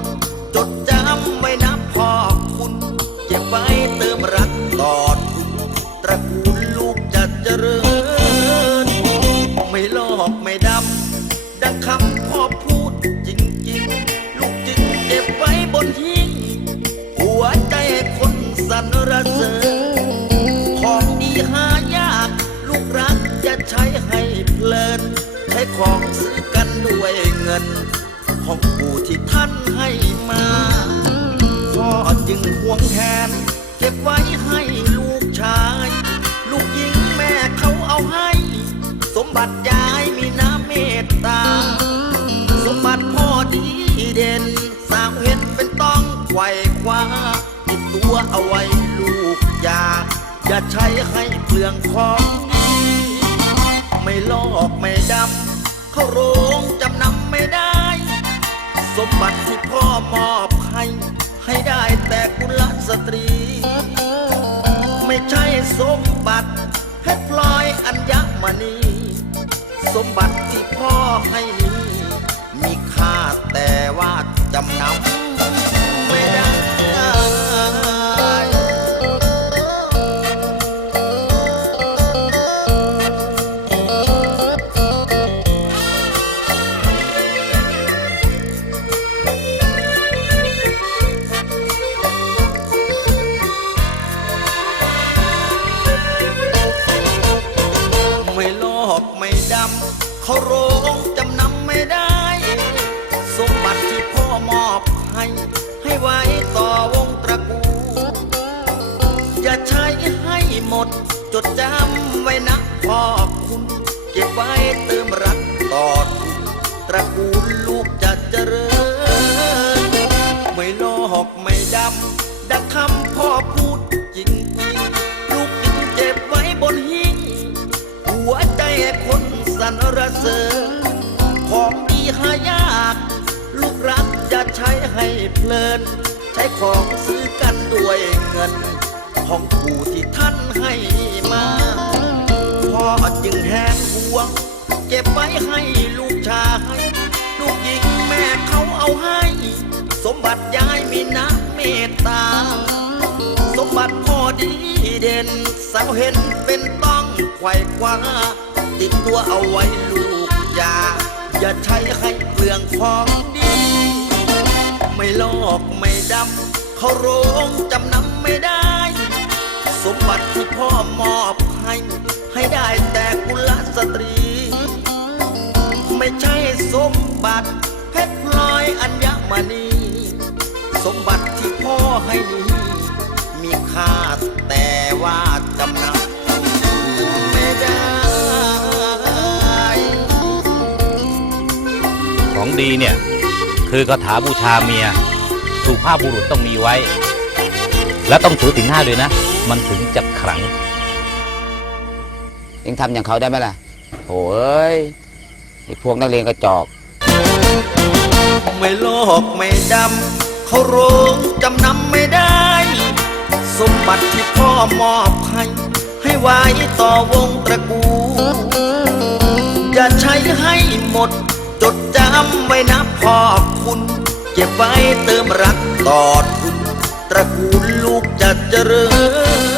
ด จดจำไว้นะพ่อคุณเก็บไว้เติมรักตอทุนตระกูลลูกจะเจริญ ไม่ลอกไม่ดำ ดังคำพ่อพูดจริงๆ ลูกจึงเก็บไว้บนหิ้งหัวใจคนสรรเสริญของดีหายาก ลูกรักจะใช้ให้เพลิน ใช้ของซื้อกันด้วยเงิน ของปู่ที่ท่านให้มาพ่อจึงห่วงแทน เก็บไว้ให้ลูกชาย ลูกหญิงแม่เขาเอาให้ สมบัติยายมีน้ำเมตตา สมบัติพ่อดีเด่น สาวเห็นเป็นต้องไขว่คว้าติดตัวเอาไว้ลูกอย่าอย่าใช้ให้เปลืองของ ไม่ลอกไม่ดำ บัติที่พ่อมอบให้ให้ได้แต่กุลสตรี ไม่ใช่สมบัติเพชรพลอยอัญมณี สมบัติที่พ่อให้นี้มีค่าแต่ว่าจำนำ เขาโรงจำนำไม่ได้ สมบัติที่พ่อมอบให้ ให้ไว้ต่อวงตระกูล อย่าใช้ให้หมด จดจำไว้นะพ่อคุณ เก็บไว้เติมรักต่อทุนตระกูลลูกจะเจริญ ไม่ลอกไม่ดำ ดังคำพ่อพูดจริงๆลูกจึงเก็บไว้บนหิ้งหัวใจ รรเสริญของดีหายาก ลูกรักจะใช้ให้เพลิน ใช้ของซื้อกันด้วยเงิน ของผู้ที่ท่านให้มาพ่อจึงแหงห่วง เก็บไว้ให้ลูกชาย ลูกหญิงแม่เขาเอาให้ สมบัติยายมีน้ำเมตตา สมบัติพ่อดีเด่นสาวเห็นเป็นต้องไขว่คว้า ติดตัวเอาไว้ลูกอย่าอย่าใช้ให้เปลืองของดี ไม่ลอกไม่ดำเขาโรงจำนำไม่ได้ สมบัติที่พ่อมอบให้ ให้ได้แต่กุลสตรี ไม่ใช่สมบัติเพชรพลอยอัญมณี สมบัติที่พ่อให้นี้มีค่าแต่ว่า ดีเนี่ย คือคาถาบูชาเมียสุภาพบุรุษต้องมีไว้ และต้องถือถึงห้าด้วยนะ มันถึงจะขลังเองทำอย่างเขาได้ไหมล่ะโถ่เอ้ยไอ้พวกนักเรียนกระจอก ไม่ลอกไม่ดำเขาโรงจำนำไม่ได้ สมบัติที่พ่อมอบให้ ให้ไว้ต่อวงตระกูลอย่าใช้ให้หมดจด จำไว้นะพ่อคุณ เก็บไว้เติมรักต่อทุนตระกูลลูกจะเจริญ